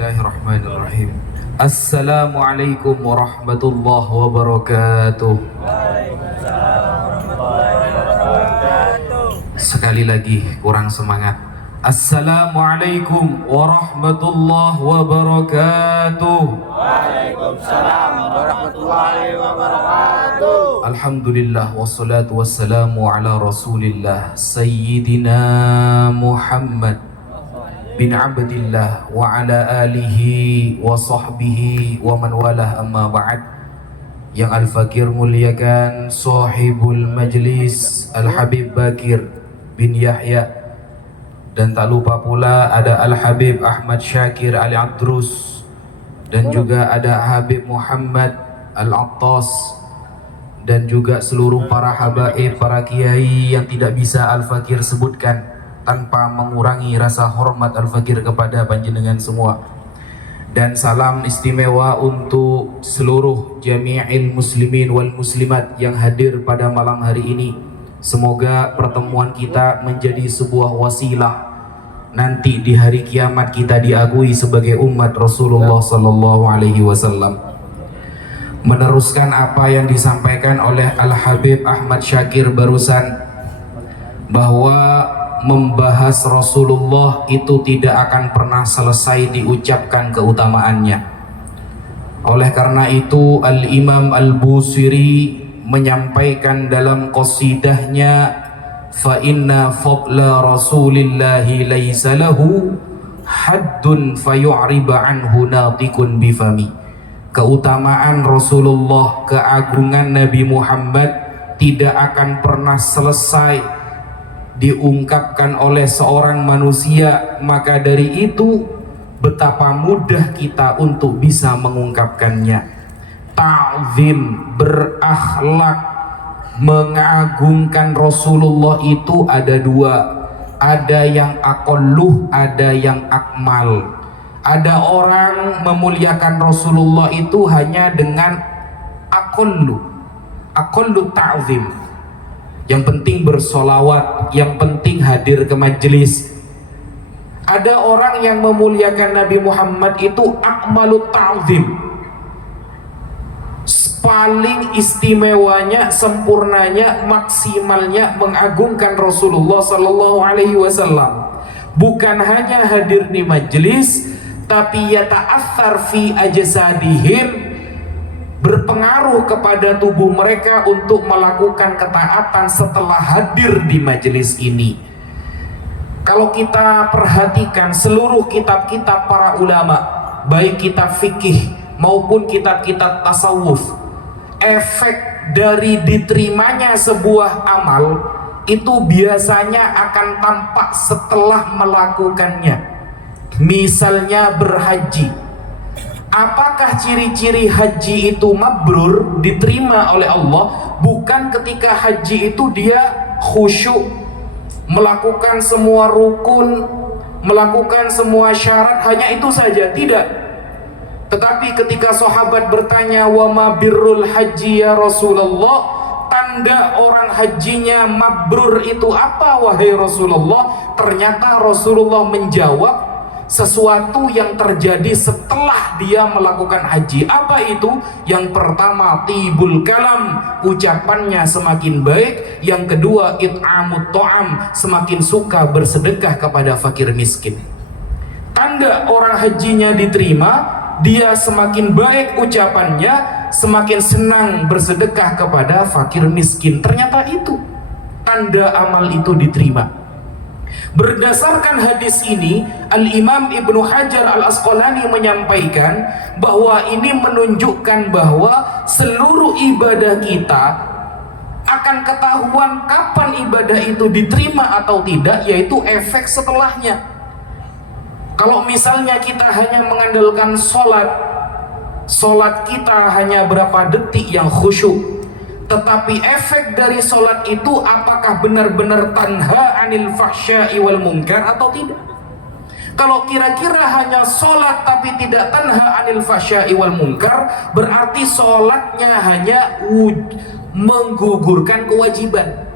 Bismillahirrahmanirrahim. Assalamualaikum warahmatullahi wabarakatuh. Sekali lagi kurang semangat. Assalamualaikum warahmatullahi wabarakatuh. Waalaikumsalam warahmatullahi wabarakatuh. Alhamdulillah wassalatu wassalamu ala Rasulillah Sayyidina Muhammad bin Abdillah wa ala alihi wa sahbihi wa man walah, amma ba'd. Yang Al-Fakir muliakan sahibul majlis Al-Habib Bakir bin Yahya, dan tak lupa pula ada Al-Habib Ahmad Syakir Al-Adrus, dan juga ada Habib Muhammad Al-Attas, dan juga seluruh para habaib, para kiai yang tidak bisa Al-Fakir sebutkan tanpa mengurangi rasa hormat Al-Fakir kepada panjenengan semua. Dan salam istimewa untuk seluruh jami'il muslimin wal muslimat yang hadir pada malam hari ini. Semoga pertemuan kita menjadi sebuah wasilah nanti di hari kiamat kita diakui sebagai umat Rasulullah sallallahu alaihi wasallam. Meneruskan apa yang disampaikan oleh Al-Habib Ahmad Syakir barusan, bahwa membahas Rasulullah itu tidak akan pernah selesai diucapkan keutamaannya. Oleh karena itu Al-Imam Al-Busiri menyampaikan dalam qasidahnya, fa inna fadla rasulillahi laysa lahu haddun fayu'riba anhu natikun bifami. Keutamaan Rasulullah, keagungan Nabi Muhammad tidak akan pernah selesai diungkapkan oleh seorang manusia. Maka dari itu betapa mudah kita untuk bisa mengungkapkannya. Ta'zim, berakhlak, mengagungkan Rasulullah itu ada dua. Ada yang aqalluh, ada yang akmal. Ada orang memuliakan Rasulullah itu hanya dengan aqallu ta'zim. Yang penting bersolawat, yang penting hadir ke majelis. Ada orang yang memuliakan Nabi Muhammad itu akmalut ta'zim, paling istimewanya, sempurnanya, maksimalnya mengagungkan Rasulullah sallallahu alaihi wasallam. Bukan hanya hadir di majelis, tapi yata'athar fi ajsadihim, berpengaruh kepada tubuh mereka untuk melakukan ketaatan setelah hadir di majelis ini. Kalau kita perhatikan seluruh kitab-kitab para ulama, baik kitab fikih maupun kitab-kitab tasawuf, efek dari diterimanya sebuah amal itu biasanya akan tampak setelah melakukannya. Misalnya berhaji, apakah ciri-ciri haji itu mabrur, diterima oleh Allah? Bukan ketika haji itu dia khusyuk, melakukan semua rukun, melakukan semua syarat, hanya itu saja, tidak. Tetapi ketika sahabat bertanya, wa ma birrul haji ya Rasulullah, tanda orang hajinya mabrur itu apa wahai Rasulullah? Ternyata Rasulullah menjawab sesuatu yang terjadi setelah dia melakukan haji. Apa itu? Yang pertama, tibul kalam, ucapannya semakin baik. Yang kedua, it'amut ta'am, semakin suka bersedekah kepada fakir miskin. Tanda orang hajinya diterima, dia semakin baik ucapannya, semakin senang bersedekah kepada fakir miskin. Ternyata itu tanda amal itu diterima. Berdasarkan hadis ini, Al-Imam Ibnu Hajar Al-Asqalani menyampaikan bahwa ini menunjukkan bahwa seluruh ibadah kita akan ketahuan kapan ibadah itu diterima atau tidak, yaitu efek setelahnya. Kalau misalnya kita hanya mengandalkan sholat kita hanya berapa detik yang khusyuk, tetapi efek dari sholat itu apakah benar-benar tanha anil fahsya'i wal munkar atau tidak? Kalau kira-kira hanya sholat tapi tidak tanha anil fahsya'i wal munkar, berarti sholatnya hanya menggugurkan kewajiban.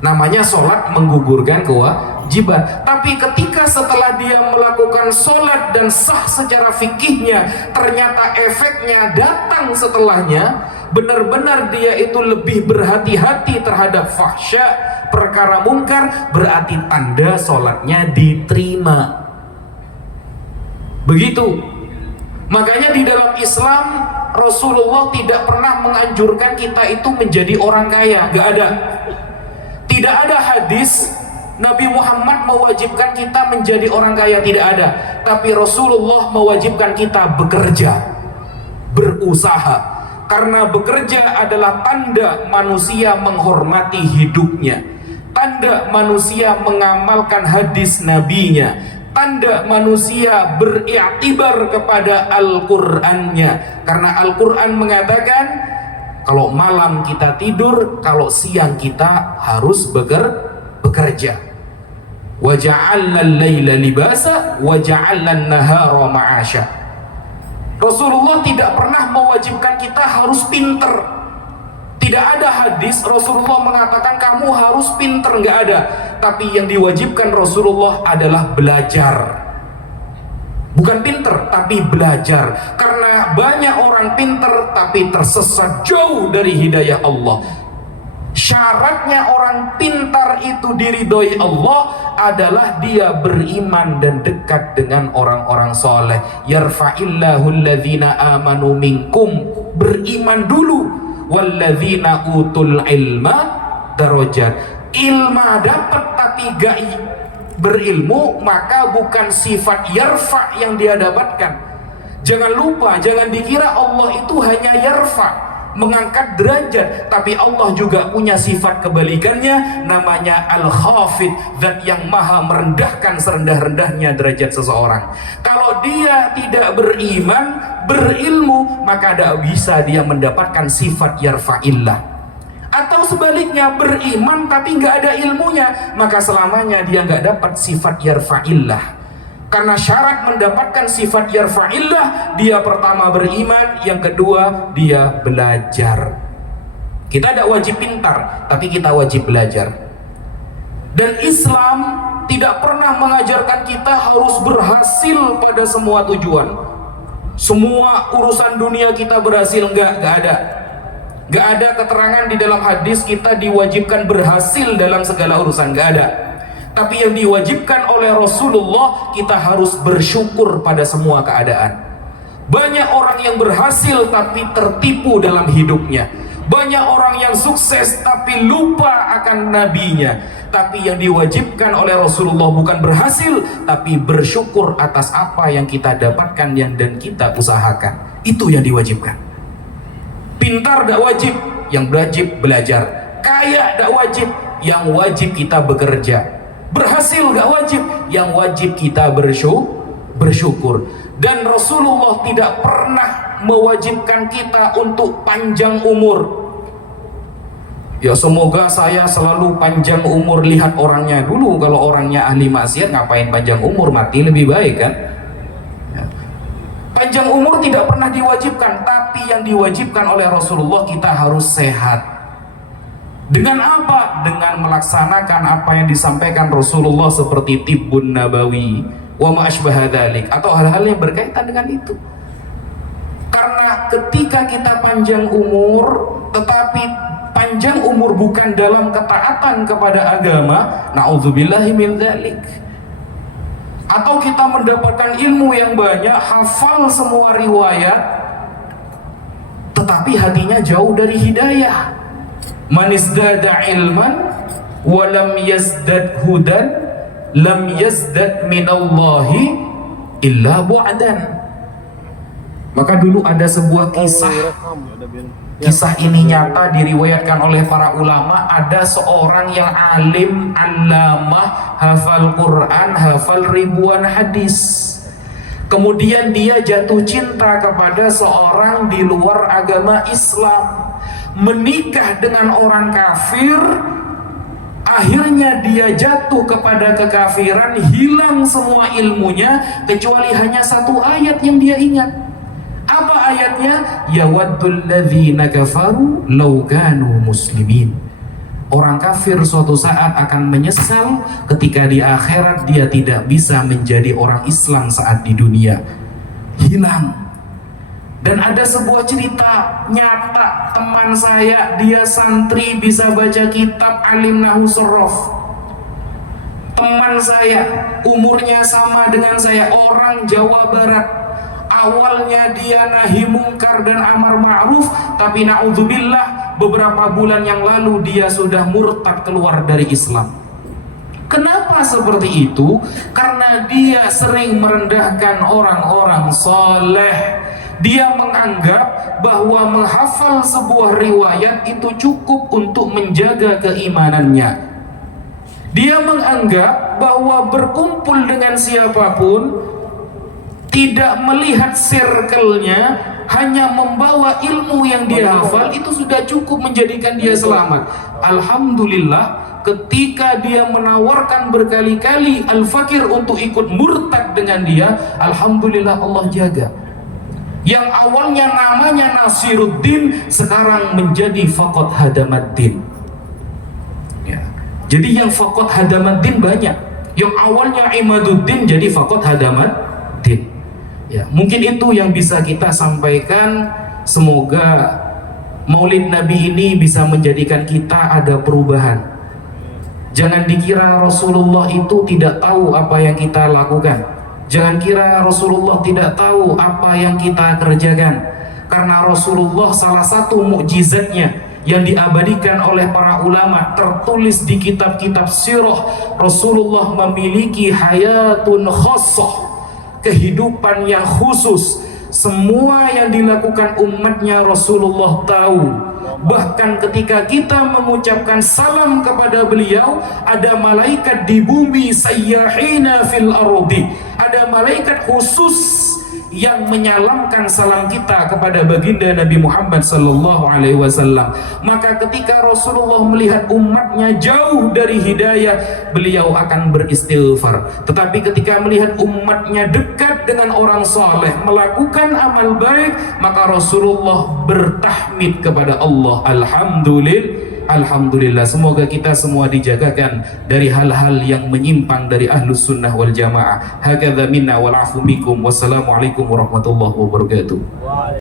Namanya sholat menggugurkan kewajiban. Tapi ketika setelah dia melakukan sholat dan sah secara fikihnya, ternyata efeknya datang setelahnya, benar-benar dia itu lebih berhati-hati terhadap fahsya, perkara mungkar, berarti tanda sholatnya diterima. Begitu. Makanya di dalam Islam Rasulullah tidak pernah menganjurkan kita itu menjadi orang kaya, gak ada. Tidak ada hadis Nabi Muhammad mewajibkan kita menjadi orang kaya, tidak ada. Tapi Rasulullah mewajibkan kita bekerja, berusaha. Karena bekerja adalah tanda manusia menghormati hidupnya, tanda manusia mengamalkan hadis nabinya, tanda manusia beriktibar kepada Al-Qur'annya. Karena Al-Qur'an mengatakan kalau malam kita tidur, kalau siang kita harus bekerja. Wa ja'alna al-laila libasa wa ja'alna an-nahara ma'asha. Rasulullah tidak pernah mewajibkan kita harus pinter. Tidak ada hadis Rasulullah mengatakan kamu harus pinter, nggak ada. Tapi yang diwajibkan Rasulullah adalah belajar. Bukan pinter, tapi belajar. Karena banyak orang pinter tapi tersesat jauh dari hidayah Allah. Syaratnya orang pintar itu diridhoi Allah adalah dia beriman dan dekat dengan orang-orang soleh. Yarfa'illahu alladhina amanu minkum, beriman dulu. Walladzina utul ilma darajat. Ilma dapat tapi gak berilmu, maka bukan sifat yarfa yang dia dapatkan. Jangan lupa, jangan dikira Allah itu hanya yarfa, mengangkat derajat, tapi Allah juga punya sifat kebalikannya, namanya al-khafid, zat yang maha merendahkan serendah-rendahnya derajat seseorang. Kalau dia tidak beriman, berilmu, maka tidak bisa dia mendapatkan sifat yarfa'illah. Atau sebaliknya, beriman tapi nggak ada ilmunya, maka selamanya dia nggak dapat sifat yarfa'illah. Karena syarat mendapatkan sifat yarfa'illah, dia pertama beriman, yang kedua dia belajar. Kita tidak wajib pintar, tapi kita wajib belajar. Dan Islam tidak pernah mengajarkan kita harus berhasil pada semua tujuan. Semua urusan dunia kita berhasil, nggak ada. Gak ada keterangan di dalam hadis kita diwajibkan berhasil dalam segala urusan, gak ada. Tapi yang diwajibkan oleh Rasulullah, kita harus bersyukur pada semua keadaan. Banyak orang yang berhasil tapi tertipu dalam hidupnya. Banyak orang yang sukses tapi lupa akan nabinya. Tapi yang diwajibkan oleh Rasulullah bukan berhasil, tapi bersyukur atas apa yang kita dapatkan dan kita usahakan. Itu yang diwajibkan. Pintar tidak wajib, yang wajib belajar. Kaya tidak wajib, yang wajib kita bekerja. Berhasil tidak wajib, yang wajib kita bersyukur. Dan Rasulullah tidak pernah mewajibkan kita untuk panjang umur. Ya semoga saya selalu panjang umur, lihat orangnya dulu. Kalau orangnya ahli maksiat ngapain panjang umur, mati lebih baik kan. Panjang umur tidak pernah diwajibkan, tapi yang diwajibkan oleh Rasulullah kita harus sehat. Dengan apa? Dengan melaksanakan apa yang disampaikan Rasulullah seperti tibbun nabawi wa ma asbaha dzalik, atau hal-hal yang berkaitan dengan itu. Karena ketika kita panjang umur, tetapi panjang umur bukan dalam ketaatan kepada agama, na'udzubillahi min dzalik. Atau kita mendapatkan ilmu yang banyak, hafal semua riwayat, tetapi hatinya jauh dari hidayah. Man izdada ilman wa lam yazdad hudan lam yazdad minallahi illa bu'dan. Maka dulu ada sebuah kisah ini nyata, diriwayatkan oleh para ulama. Ada seorang yang alim, allamah, hafal Quran, hafal ribuan hadis. Kemudian dia jatuh cinta kepada seorang di luar agama Islam, menikah dengan orang kafir. Akhirnya dia jatuh kepada kekafiran, hilang semua ilmunya kecuali hanya satu ayat yang dia ingat. Apa ayatnya? Yawaddul ladzina kafaru law kanu muslimin. Orang kafir suatu saat akan menyesal ketika di akhirat dia tidak bisa menjadi orang Islam saat di dunia. Hilang. Dan ada sebuah cerita nyata, teman saya, dia santri, bisa baca kitab, alim nahu sorof. Teman saya, umurnya sama dengan saya, orang Jawa Barat. Awalnya dia nahi mungkar dan amar ma'ruf, tapi na'udzubillah beberapa bulan yang lalu dia sudah murtad keluar dari Islam. Kenapa seperti itu? Karena dia sering merendahkan orang-orang soleh. Dia menganggap bahwa menghafal sebuah riwayat itu cukup untuk menjaga keimanannya. Dia menganggap bahwa berkumpul dengan siapapun, tidak melihat circle-nya, hanya membawa ilmu yang dia hafal, itu sudah cukup menjadikan dia selamat. Alhamdulillah, ketika dia menawarkan berkali-kali Al-Fakir untuk ikut murtad dengan dia, alhamdulillah Allah jaga. Yang awalnya namanya Nasiruddin sekarang menjadi Faqad Hadamaddin. Ya. Jadi yang Faqad Hadamaddin banyak. Yang awalnya Imaduddin jadi Faqad Hadamaddin. Ya, mungkin itu yang bisa kita sampaikan. Semoga Maulid Nabi ini bisa menjadikan kita ada perubahan. Jangan dikira Rasulullah itu tidak tahu apa yang kita lakukan. Jangan kira Rasulullah tidak tahu apa yang kita kerjakan. Karena Rasulullah salah satu mukjizatnya yang diabadikan oleh para ulama, tertulis di kitab-kitab sirah, Rasulullah memiliki hayatun khassah, kehidupan yang khusus. Semua yang dilakukan umatnya Rasulullah tahu. Bahkan ketika kita mengucapkan salam kepada beliau, ada malaikat di bumi sayyahina fil ardi, ada malaikat khusus yang menyalamkan salam kita kepada baginda Nabi Muhammad sallallahu alaihi wasallam. Maka ketika Rasulullah melihat umatnya jauh dari hidayah, beliau akan beristighfar. Tetapi ketika melihat umatnya dekat dengan orang saleh, melakukan amal baik, maka Rasulullah bertahmid kepada Allah. Alhamdulillah, semoga kita semua dijagakan dari hal-hal yang menyimpang dari ahlus sunnah wal jamaah. Hakadha minna wal afu minkum. Wassalamualaikum warahmatullahi wabarakatuh.